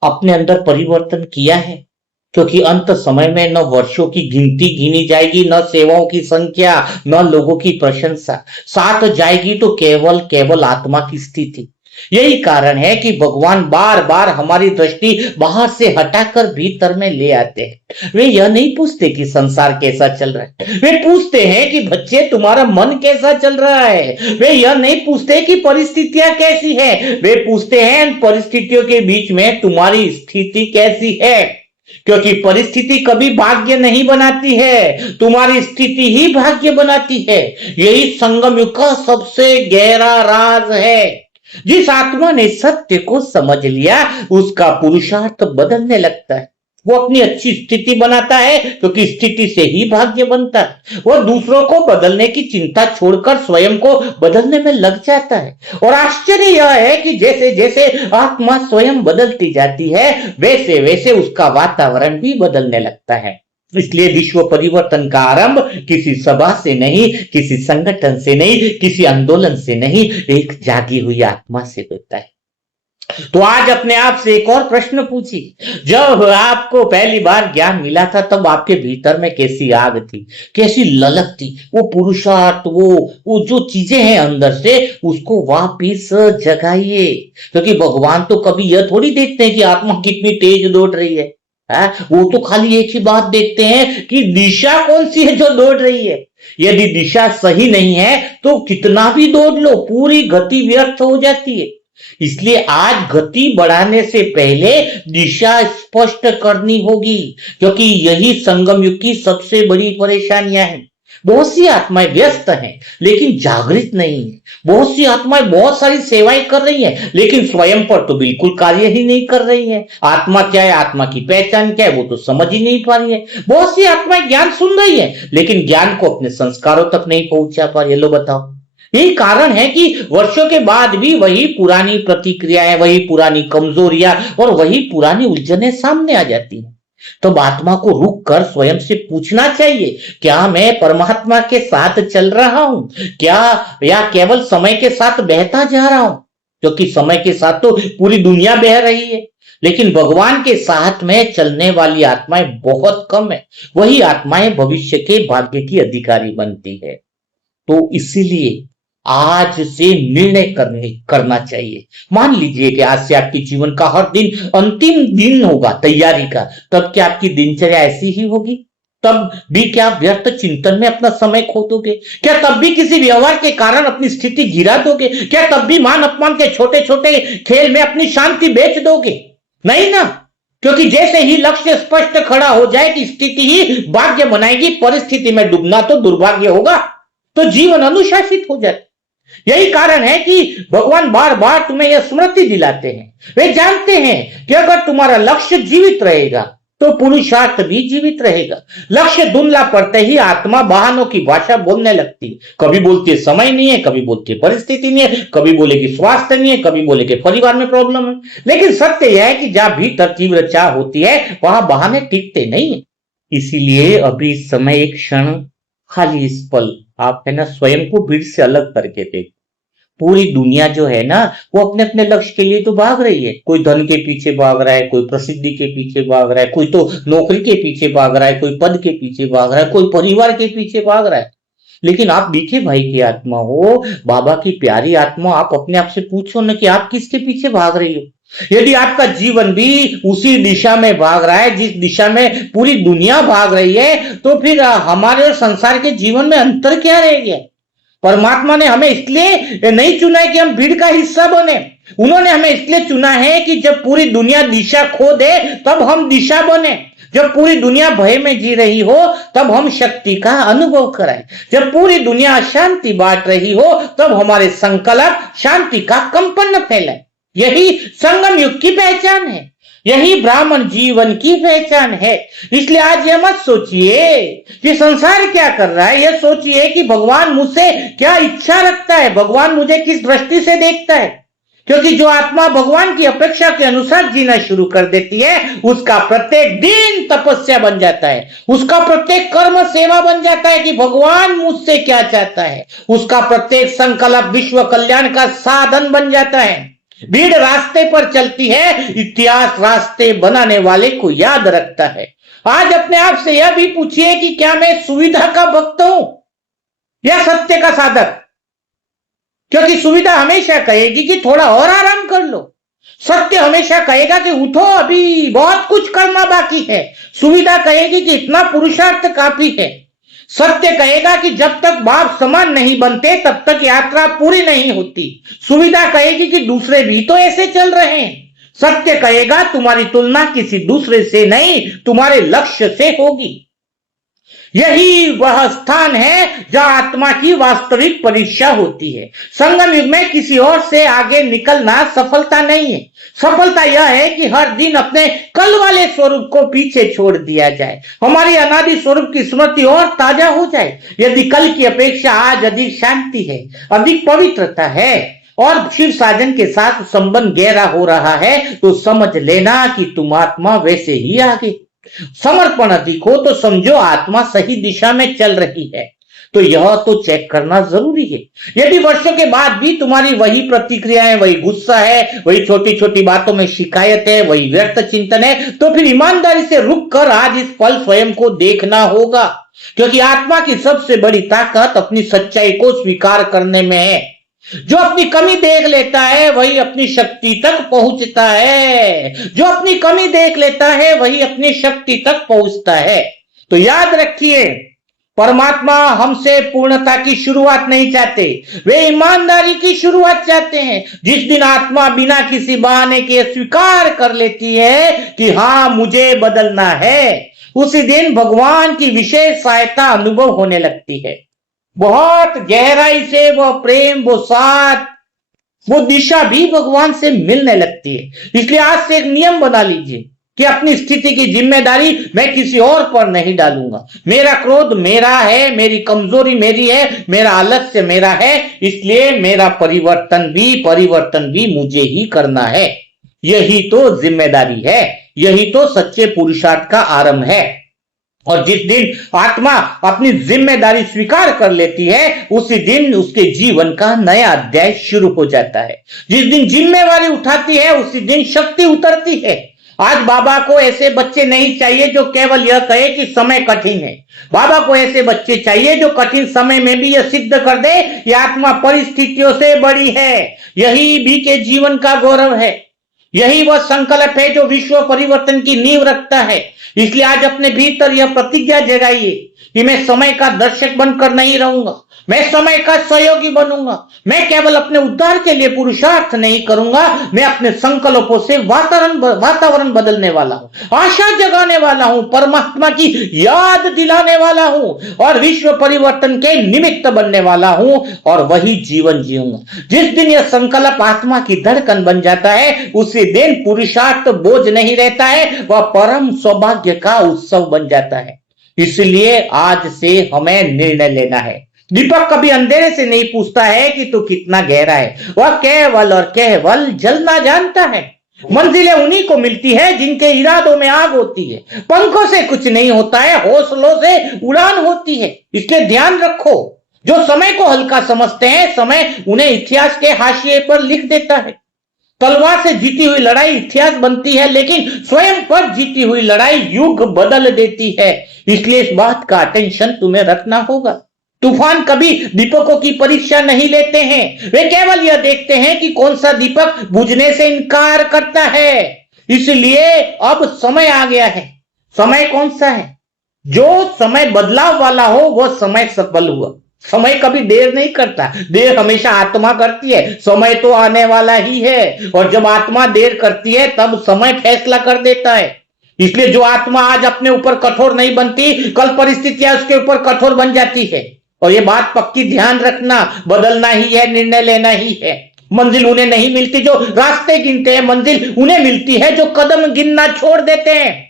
अपने अंदर परिवर्तन किया है? क्योंकि अंत समय में न वर्षों की गिनती गिनी जाएगी, न सेवाओं की संख्या, न लोगों की प्रशंसा। साथ जाएगी तो केवल आत्मा की स्थिति। यही कारण है कि भगवान बार बार हमारी दृष्टि बाहर से हटाकर भीतर में ले आते हैं। वे यह नहीं पूछते कि संसार कैसा चल रहा है, वे पूछते हैं कि बच्चे तुम्हारा मन कैसा चल रहा है। वे यह नहीं पूछते कि परिस्थितियां कैसी है, वे पूछते हैं इन परिस्थितियों के बीच में तुम्हारी स्थिति कैसी है। क्योंकि परिस्थिति कभी भाग्य नहीं बनाती है, तुम्हारी स्थिति ही भाग्य बनाती है। यही संगम युग का सबसे गहरा राज है। जिस आत्मा ने सत्य को समझ लिया उसका पुरुषार्थ बदलने लगता है। वो अपनी अच्छी स्थिति बनाता है क्योंकि स्थिति से ही भाग्य बनता है। वो दूसरों को बदलने की चिंता छोड़कर स्वयं को बदलने में लग जाता है। और आश्चर्य यह है कि जैसे जैसे आत्मा स्वयं बदलती जाती है वैसे वैसे उसका वातावरण भी बदलने लगता है। इसलिए विश्व परिवर्तन का आरंभ किसी सभा से नहीं, किसी संगठन से नहीं, किसी आंदोलन से नहीं, एक जागी हुई आत्मा से होता है। तो आज अपने आप से एक और प्रश्न पूछिए, जब आपको पहली बार ज्ञान मिला था तब आपके भीतर में कैसी आग थी, कैसी ललक थी, वो पुरुषार्थ, वो जो चीजें हैं अंदर से, उसको वापिस जगाइए। क्योंकि भगवान तो कभी यह थोड़ी देखते हैं कि आत्मा कितनी तेज दौड़ रही है। वो तो खाली एक ही बात देखते हैं कि दिशा कौन सी है जो दौड़ रही है। यदि दिशा सही नहीं है तो कितना भी दौड़ लो, पूरी गति व्यर्थ हो जाती है। इसलिए आज गति बढ़ाने से पहले दिशा स्पष्ट करनी होगी, क्योंकि यही संगम युग की सबसे बड़ी परेशानियां हैं। बहुत सी आत्माएं व्यस्त हैं लेकिन जागृत नहीं है। बहुत सी आत्माएं बहुत सारी सेवाएं कर रही हैं लेकिन स्वयं पर तो बिल्कुल कार्य ही नहीं कर रही हैं। आत्मा क्या है, आत्मा की पहचान क्या है, वो तो समझ ही नहीं पा रही है। बहुत सी आत्माएं ज्ञान सुन रही है लेकिन ज्ञान को अपने संस्कारों तक नहीं पहुंचा पा रही है। लो बताओ, यही कारण है कि वर्षों के बाद भी वही पुरानी प्रतिक्रियाएं, वही पुरानी कमजोरियां और वही पुरानी उलझनें सामने आ जाती हैं। तब आत्मा को रुक कर स्वयं से पूछना चाहिए, क्या मैं परमात्मा के साथ चल रहा हूं, क्या या केवल समय के साथ बहता जा रहा हूं? क्योंकि समय के साथ तो पूरी दुनिया बह रही है लेकिन भगवान के साथ में चलने वाली आत्माएं बहुत कम है। वही आत्माएं भविष्य के भाग्य की अधिकारी बनती है। तो इसीलिए आज से निर्णय करना चाहिए। मान लीजिए कि आज से आपके जीवन का हर दिन अंतिम दिन होगा तैयारी का, तब क्या आपकी दिनचर्या ऐसी ही होगी? तब भी क्या व्यर्थ चिंतन में अपना समय खो दोगे? क्या तब भी किसी व्यवहार के कारण अपनी स्थिति गिरा दोगे? क्या तब भी मान अपमान के छोटे छोटे खेल में अपनी शांति बेच दोगे? नहीं ना, क्योंकि जैसे ही लक्ष्य स्पष्ट खड़ा हो जाए कि स्थिति ही भाग्य बनाएगी, परिस्थिति में डूबना तो दुर्भाग्य होगा, तो जीवन अनुशासित हो जाता। यही कारण है कि भगवान बार बार तुम्हें यह स्मृति दिलाते हैं। वे जानते हैं कि अगर तुम्हारा लक्ष्य जीवित रहेगा तो पुरुषार्थ भी जीवित रहेगा। लक्ष्य धुंधला पड़ते ही आत्मा बहानों की भाषा बोलने लगती है। कभी बोलती है समय नहीं है, कभी बोलती है परिस्थिति नहीं है, कभी बोलेगी स्वास्थ्य नहीं है, कभी बोलेगी परिवार में प्रॉब्लम है। लेकिन सत्य यह है कि जहां भीतर तीव्र चाह होती है वहां बहाने टिकते नहीं है। इसीलिए अभी समय एक क्षण, खाली इस पल आप है ना स्वयं को भीड़ से अलग करके देख। पूरी दुनिया जो है ना वो अपने अपने लक्ष्य के लिए तो भाग रही है। कोई धन के पीछे भाग रहा है, कोई प्रसिद्धि के पीछे भाग रहा है, कोई तो नौकरी के पीछे भाग रहा है, कोई पद के पीछे भाग रहा है, कोई परिवार के पीछे भाग रहा है। लेकिन आप बीके भाई की आत्मा हो, बाबा की प्यारी आत्मा, आप अपने आप से पूछो ना कि आप किसके पीछे भाग रही हो। यदि आपका जीवन भी उसी दिशा में भाग रहा है जिस दिशा में पूरी दुनिया भाग रही है, तो फिर हमारे और संसार के जीवन में अंतर क्या रह गया? परमात्मा ने हमें इसलिए नहीं चुना है कि हम भीड़ का हिस्सा बने। उन्होंने हमें इसलिए चुना है कि जब पूरी दुनिया दिशा खो दे तब हम दिशा बने। जब पूरी दुनिया भय में जी रही हो तब हम शक्ति का अनुभव कराएं। जब पूरी दुनिया अशांति बांट रही हो तब हमारे संकल्प शांति का कंपन फैलाए। यही संगम युग की पहचान है, यही ब्राह्मण जीवन की पहचान है। इसलिए आज यह मत सोचिए कि संसार क्या कर रहा है, यह सोचिए कि भगवान मुझसे क्या इच्छा रखता है, भगवान मुझे किस दृष्टि से देखता है। क्योंकि जो आत्मा भगवान की अपेक्षा के अनुसार जीना शुरू कर देती है उसका प्रत्येक दिन तपस्या बन जाता है, उसका प्रत्येक कर्म सेवा बन जाता है कि भगवान मुझसे क्या चाहता है, उसका प्रत्येक संकल्प विश्व कल्याण का साधन बन जाता है। भीड़ रास्ते पर चलती है, इतिहास रास्ते बनाने वाले को याद रखता है। आज अपने आप से यह भी पूछिए कि क्या मैं सुविधा का भक्त हूं या सत्य का साधक? क्योंकि सुविधा हमेशा कहेगी कि थोड़ा और आराम कर लो, सत्य हमेशा कहेगा कि उठो अभी बहुत कुछ करना बाकी है। सुविधा कहेगी कि इतना पुरुषार्थ काफी है। सत्य कहेगा कि जब तक बाप समान नहीं बनते तब तक यात्रा पूरी नहीं होती। सुविधा कहेगी कि दूसरे भी तो ऐसे चल रहे हैं। सत्य कहेगा तुम्हारी तुलना किसी दूसरे से नहीं तुम्हारे लक्ष्य से होगी। यही वह स्थान है जहां आत्मा की वास्तविक परीक्षा होती है। संगम युग में किसी और से आगे निकलना सफलता नहीं है। सफलता यह है कि हर दिन अपने कल वाले स्वरूप को पीछे छोड़ दिया जाए, हमारी अनादि स्वरूप की स्मृति और ताजा हो जाए। यदि कल की अपेक्षा आज अधिक शांति है, अधिक पवित्रता है और शिव साधन के साथ संबंध गहरा हो रहा है तो समझ लेना कि तुम आत्मा वैसे ही आगे। समर्पण अधिक हो तो समझो आत्मा सही दिशा में चल रही है। तो यह तो चेक करना जरूरी है। यदि वर्षों के बाद भी तुम्हारी वही प्रतिक्रियाएं, वही गुस्सा है, वही छोटी छोटी बातों में शिकायत है, वही व्यर्थ चिंतन है, तो फिर ईमानदारी से रुक कर आज इस पल स्वयं को देखना होगा। क्योंकि आत्मा की सबसे बड़ी ताकत अपनी सच्चाई को स्वीकार करने में है। जो अपनी कमी देख लेता है वही अपनी शक्ति तक पहुंचता है। जो अपनी कमी देख लेता है वही अपनी शक्ति तक पहुंचता है। तो याद रखिए, परमात्मा हमसे पूर्णता की शुरुआत नहीं चाहते, वे ईमानदारी की शुरुआत चाहते हैं। जिस दिन आत्मा बिना किसी बहाने के स्वीकार कर लेती है कि हाँ मुझे बदलना है, उसी दिन भगवान की विशेष सहायता अनुभव होने लगती है। बहुत गहराई से वो प्रेम, वो साथ, वो दिशा भी भगवान से मिलने लगती है। इसलिए आज से एक नियम बना लीजिए कि अपनी स्थिति की जिम्मेदारी मैं किसी और पर नहीं डालूंगा। मेरा क्रोध मेरा है, मेरी कमजोरी मेरी है, मेरा अलग से मेरा है, इसलिए मेरा परिवर्तन भी मुझे ही करना है। यही तो जिम्मेदारी है, यही तो सच्चे पुरुषार्थ का आरंभ है। और जिस दिन आत्मा अपनी जिम्मेदारी स्वीकार कर लेती है, उसी दिन उसके जीवन का नया अध्याय शुरू हो जाता है। जिस दिन जिम्मेवारी उठाती है उसी दिन शक्ति उतरती है। आज बाबा को ऐसे बच्चे नहीं चाहिए जो केवल यह कहे कि समय कठिन है। बाबा को ऐसे बच्चे चाहिए जो कठिन समय में भी यह सिद्ध कर दे कि आत्मा परिस्थितियों से बड़ी है। यही भी के जीवन का गौरव है। यही वह संकल्प है जो विश्व परिवर्तन की नींव रखता है। इसलिए आज अपने भीतर यह प्रतिज्ञा जगाइए कि मैं समय का दर्शक बनकर नहीं रहूंगा, मैं समय का सहयोगी बनूंगा। मैं केवल अपने उद्धार के लिए पुरुषार्थ नहीं करूंगा, मैं अपने संकल्पों से वातावरण बदलने वाला हूं, आशा जगाने वाला हूं, परमात्मा की याद दिलाने वाला हूं और विश्व परिवर्तन के निमित्त बनने वाला हूं और वही जीवन जीऊंगा। जिस दिन यह संकल्प आत्मा की धड़कन बन जाता है, उसी दिन पुरुषार्थ बोझ नहीं रहता है, वह परम सौभाग्य का उत्सव बन जाता है। इसलिए आज से हमें निर्णय लेना है। दीपक कभी अंधेरे से नहीं पूछता है कि तू कितना गहरा है, वह केवल और केवल जलना जानता है। मंजिलें उन्हीं को मिलती है जिनके इरादों में आग होती है। पंखों से कुछ नहीं होता है, हौसलों से उड़ान होती है। इसलिए ध्यान रखो, जो समय को हल्का समझते हैं, समय उन्हें इतिहास के हाशिए पर लिख देता है। तलवार से जीती हुई लड़ाई इतिहास बनती है, लेकिन स्वयं पर जीती हुई लड़ाई युग बदल देती है। इसलिए इस बात का अटेंशन तुम्हें रखना होगा। तूफान कभी दीपकों की परीक्षा नहीं लेते हैं, वे केवल यह देखते हैं कि कौन सा दीपक बुझने से इनकार करता है। इसलिए अब समय आ गया है। समय कौन सा है? जो समय बदलाव वाला हो वह समय सफल हुआ। समय कभी देर नहीं करता, देर हमेशा आत्मा करती है। समय तो आने वाला ही है और जब आत्मा देर करती है तब समय फैसला कर देता है। इसलिए जो आत्मा आज अपने ऊपर कठोर नहीं बनती, कल परिस्थितियां उसके ऊपर कठोर बन जाती है। और ये बात पक्की ध्यान रखना, बदलना ही है, निर्णय लेना ही है। मंजिल उन्हें नहीं मिलती जो रास्ते गिनते हैं, मंजिल उन्हें मिलती है जो कदम गिनना छोड़ देते हैं।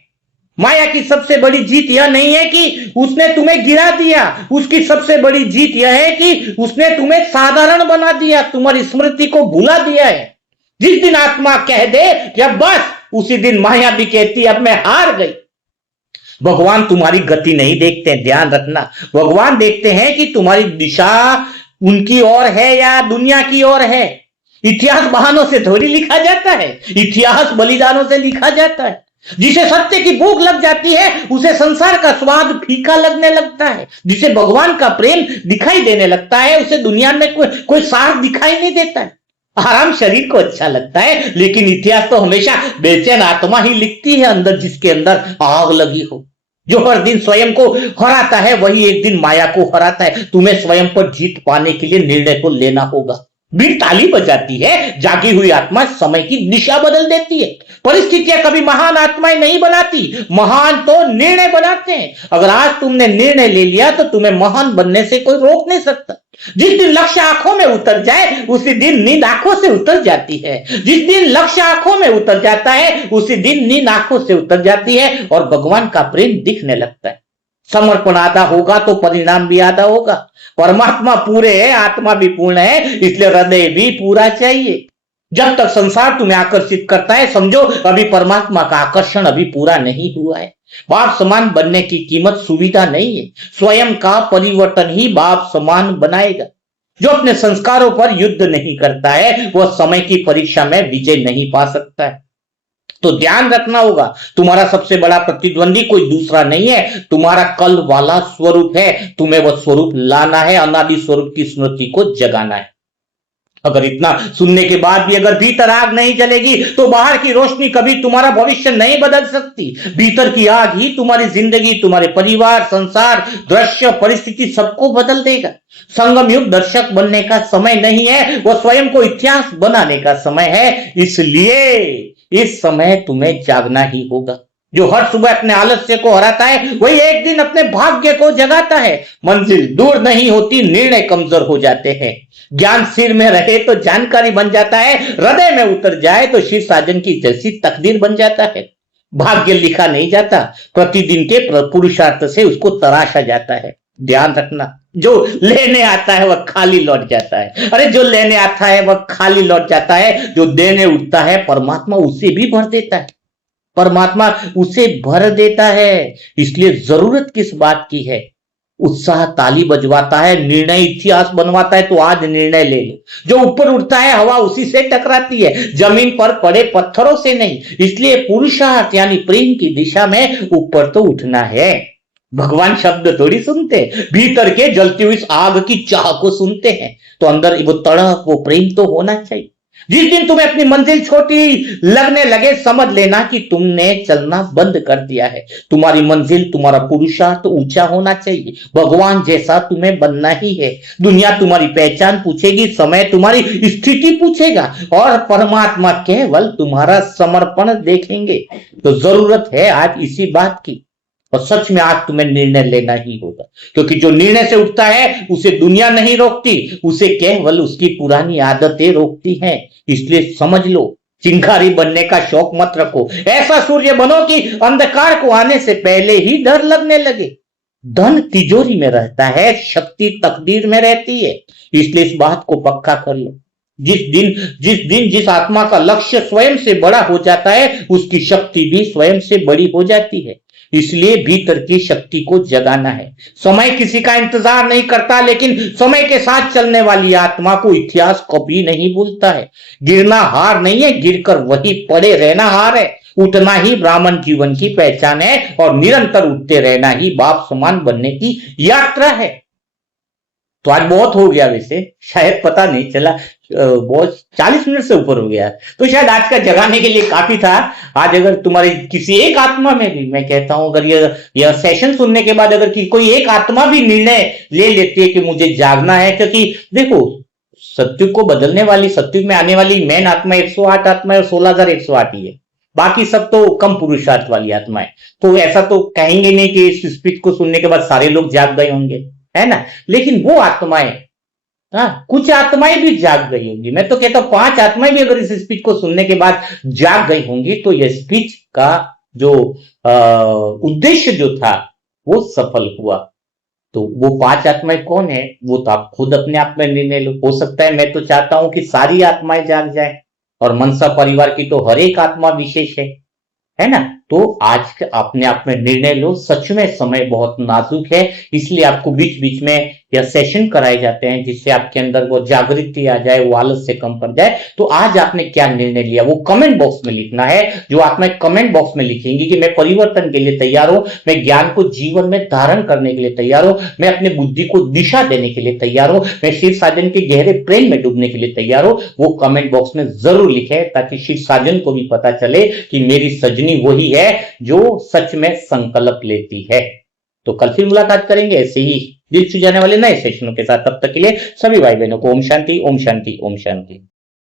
माया की सबसे बड़ी जीत यह नहीं है कि उसने तुम्हें गिरा दिया, उसकी सबसे बड़ी जीत यह है कि उसने तुम्हें साधारण बना दिया, तुम्हारी स्मृति को भुला दिया है। जिस दिन आत्मा कह दे कि अब बस, उसी दिन माया भी कहती अब मैं हार गई। भगवान तुम्हारी गति नहीं देखते, ध्यान रखना। भगवान देखते हैं कि तुम्हारी दिशा उनकी ओर है या दुनिया की ओर है। इतिहास बहानों से थोड़ी लिखा जाता है, इतिहास बलिदानों से लिखा जाता है। जिसे सत्य की भूख लग जाती है उसे संसार का स्वाद फीका लगने लगता है। जिसे भगवान का प्रेम दिखाई देने लगता है उसे दुनिया में कोई सार दिखाई नहीं देता है। आराम शरीर को अच्छा लगता है, लेकिन इतिहास तो हमेशा बेचैन आत्मा ही लिखती है, अंदर जिसके अंदर आग लगी हो। जो हर दिन स्वयं को हराता है वही एक दिन माया को हराता है। तुम्हें स्वयं पर जीत पाने के लिए निर्णय को लेना होगा। बीट ताली बजाती है, जागी हुई आत्मा समय की दिशा बदल देती है। परिस्थितियां कभी महान आत्माएं नहीं बनाती, महान तो निर्णय बनाते हैं। अगर आज तुमने निर्णय ले लिया तो तुम्हें महान बनने से कोई रोक नहीं सकता। जिस दिन लक्ष्य आंखों में उतर जाए उसी दिन नींद आंखों से उतर जाती है। जिस दिन लक्ष्य आंखों में उतर जाता है उसी दिन नींद आंखों से उतर जाती है और भगवान का प्रेम दिखने लगता है। समर्पण आधा होगा तो परिणाम भी आधा होगा। परमात्मा पूरे है, आत्मा भी पूर्ण है, इसलिए हृदय भी पूरा चाहिए। जब तक संसार तुम्हें आकर्षित करता है समझो अभी परमात्मा का आकर्षण अभी पूरा नहीं हुआ है। बाप समान बनने की कीमत सुविधा नहीं है, स्वयं का परिवर्तन ही बाप समान बनाएगा। जो अपने संस्कारों पर युद्ध नहीं करता है वह समय की परीक्षा में विजय नहीं पा सकता है। तो ध्यान रखना होगा, तुम्हारा सबसे बड़ा प्रतिद्वंदी कोई दूसरा नहीं है, तुम्हारा कल वाला स्वरूप है। तुम्हें वह स्वरूप लाना है, अनादि स्वरूप की स्मृति को जगाना है। अगर इतना सुनने के बाद भी अगर भीतर आग नहीं जलेगी तो बाहर की रोशनी कभी तुम्हारा भविष्य नहीं बदल सकती। भीतर की आग ही तुम्हारी जिंदगी, तुम्हारे परिवार, संसार, दृश्य, परिस्थिति सबको बदल देगा। संगम युग दर्शक बनने का समय नहीं है, वह स्वयं को इतिहास बनाने का समय है। इसलिए इस समय तुम्हें जागना ही होगा। जो हर सुबह अपने आलस्य को हराता है वही एक दिन अपने भाग्य को जगाता है। मंजिल दूर नहीं होती, निर्णय कमजोर हो जाते हैं। ज्ञान सिर में रहे तो जानकारी बन जाता है, हृदय में उतर जाए तो शिव साजन की जैसी तकदीर बन जाता है। भाग्य लिखा नहीं जाता, प्रतिदिन के पुरुषार्थ से उसको तराशा जाता है। ध्यान रखना, जो लेने आता है वह खाली लौट जाता है। अरे जो लेने आता है वह खाली लौट जाता है, जो देने उठता है परमात्मा उसे भी भर देता है। परमात्मा उसे भर देता है। इसलिए जरूरत किस बात की है? उत्साह ताली बजवाता है, निर्णय इतिहास बनवाता है। तो आज निर्णय ले लो। जो ऊपर उठता है हवा उसी से टकराती है, जमीन पर पड़े पत्थरों से नहीं। इसलिए पुरुषार्थ यानी प्रेम की दिशा में ऊपर तो उठना है। भगवान शब्द थोड़ी सुनते, भीतर के जलती हुई आग की चाह को सुनते हैं। तो अंदर वो तड़प, वो प्रेम तो होना चाहिए। जिस दिन तुम्हें अपनी मंजिल छोटी लगने लगे समझ लेना कि तुमने चलना बंद कर दिया है। तुम्हारी मंजिल, तुम्हारा पुरुषार्थ ऊंचा होना चाहिए। भगवान जैसा तुम्हें बनना ही है। दुनिया तुम्हारी पहचान पूछेगी, समय तुम्हारी स्थिति पूछेगा और परमात्मा केवल तुम्हारा समर्पण देखेंगे। तो जरूरत है आज इसी बात की। और सच में आज तुम्हें निर्णय लेना ही होगा, क्योंकि जो निर्णय से उठता है उसे दुनिया नहीं रोकती, उसे केवल उसकी पुरानी आदतें रोकती हैं। इसलिए समझ लो, चिंगारी बनने का शौक मत रखो। ऐसा सूर्य बनो कि अंधकार को आने से पहले ही डर लगने लगे। धन तिजोरी में रहता है, शक्ति तकदीर में रहती है। इसलिए इस बात को पक्का कर लो, जिस आत्मा का लक्ष्य स्वयं से बड़ा हो जाता है उसकी शक्ति भी स्वयं से बड़ी हो जाती है। इसलिए भीतर की शक्ति को जगाना है। समय किसी का इंतजार नहीं करता, लेकिन समय के साथ चलने वाली आत्मा को इतिहास कभी नहीं भूलता है। गिरना हार नहीं है, गिरकर वही पड़े रहना हार है। उठना ही ब्राह्मण जीवन की पहचान है और निरंतर उठते रहना ही बाप समान बनने की यात्रा है। तो आज बहुत हो गया, वैसे शायद पता नहीं चला, बहुत 40 मिनट से ऊपर हो गया, तो शायद आज का जगाने के लिए काफी था। आज अगर तुम्हारी किसी एक आत्मा में भी, मैं कहता हूं अगर यह सेशन सुनने के बाद अगर कोई एक आत्मा भी निर्णय ले लेती है कि मुझे जागना है, क्योंकि देखो सत्युग को बदलने वाली, सत्युग में आने वाली मेन आत्मा 108 आत्मा है और 16,108 ही है। बाकी सब तो कम पुरुषार्थ वाली आत्मा है। तो ऐसा तो कहेंगे नहीं कि इस स्पीच को सुनने के बाद सारे लोग जाग गए होंगे, है ना। लेकिन वो आत्माएं, कुछ आत्माएं भी जाग गई होंगी। मैं तो कहता हूं 5 आत्माएं भी अगर इस स्पीच को सुनने के बाद जाग गई होंगी तो यह स्पीच का जो उद्देश्य जो था वो सफल हुआ। तो वो 5 आत्माएं कौन है वो तो आप खुद अपने आप में निर्णय लो। हो सकता है, मैं तो चाहता हूं कि सारी आत्माएं जाग जाए और मनसा परिवार की तो हर एक आत्मा विशेष है ना। तो आज अपने आप में निर्णय लो। सच में समय बहुत नाजुक है, इसलिए आपको बीच बीच में यह सेशन कराए जाते हैं जिससे आपके अंदर वो जागृति आ जाए, वो आलस्य कम पड़ जाए। तो आज आपने क्या निर्णय लिया वो कमेंट बॉक्स में लिखना है। जो आप में कमेंट बॉक्स में लिखेंगे कि मैं परिवर्तन के लिए तैयार हूं, मैं ज्ञान को जीवन में धारण करने के लिए तैयार हूं, मैं अपने बुद्धि को दिशा देने के लिए तैयार हूं, मैं शिव साजन के गहरे प्रेम में डूबने के लिए तैयार हूं, वो कमेंट बॉक्स में जरूर लिखे, ताकि शिव साजन को भी पता चले कि मेरी सजनी वही है जो सच में संकल्प लेती है। तो कल फिर मुलाकात करेंगे ऐसे ही दिल छू जाने वाले नए सेशनों के साथ। तब तक के लिए सभी भाई बहनों को ओम शांति, ओम शांति, ओम शांति।